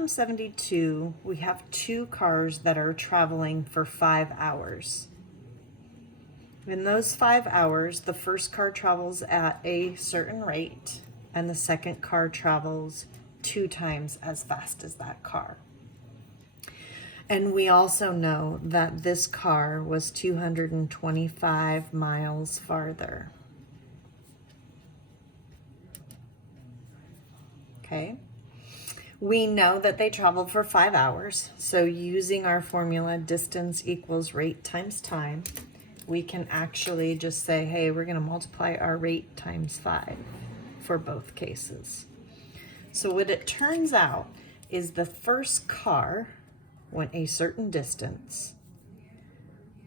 problem 72, we have two cars that are traveling for 5 hours. In those 5 hours, the first car travels at a certain rate, and the second car travels 2 times as fast as that car. And we also know that this car was 225 miles farther. Okay. We know that they traveled for 5 hours. So using our formula, distance equals rate times time, we can actually just say, hey, we're going to multiply our rate times 5 for both cases. So what it turns out is the first car went a certain distance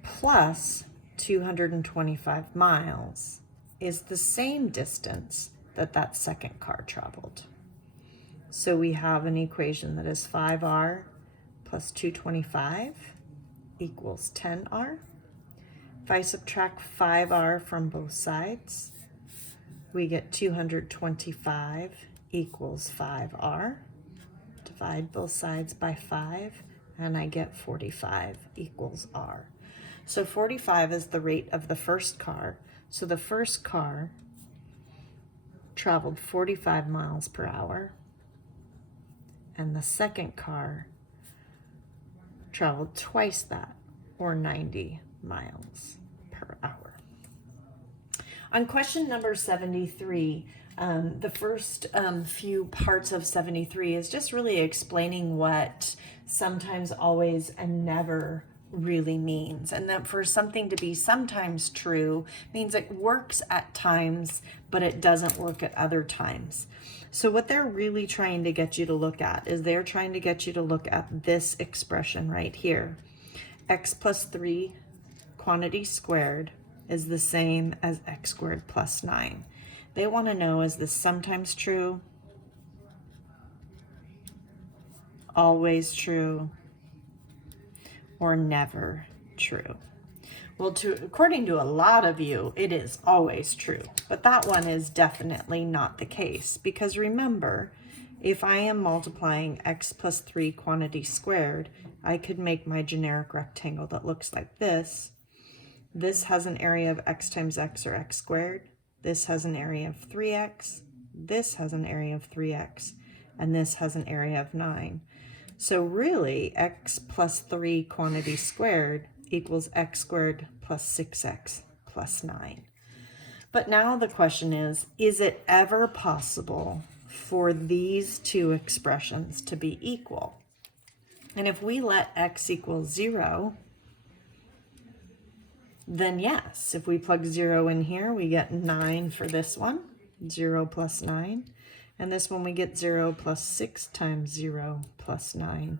plus 225 miles is the same distance that that second car traveled. So we have an equation that is 5r plus 225 equals 10r. If I subtract 5r from both sides, we get 225 equals 5r. Divide both sides by 5, and I get 45 equals r. So 45 is the rate of the first car. So the first car traveled 45 miles per hour, and the second car traveled twice that, or 90 miles per hour. On question number 73, the first few parts of 73 is just really explaining what sometimes, always, and never really means. And that for something to be sometimes true means it works at times, but it doesn't work at other times. So what they're really trying to get you to look at is they're trying to get you to look at this expression right here. X plus 3 quantity squared is the same as x squared plus 9. They want to know, is this sometimes true, always true, or never true? Well, according to a lot of you, it is always true, but that one is definitely not the case, because remember, if I am multiplying x plus 3 quantity squared, I could make my generic rectangle that looks like this. This has an area of x times x, or x squared. This has an area of 3x. This has an area of 3x. And this has an area of 9. So really, x plus 3 quantity squared equals x squared plus 6x plus 9. But now the question is it ever possible for these two expressions to be equal? And if we let x equal 0, then yes, if we plug 0 in here, we get 9 for this one, 0 plus 9. And this one we get 0 plus 6 times 0 plus 9.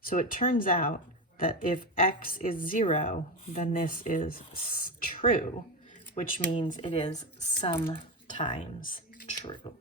So it turns out that if x is 0, then this is true, which means it is sometimes true.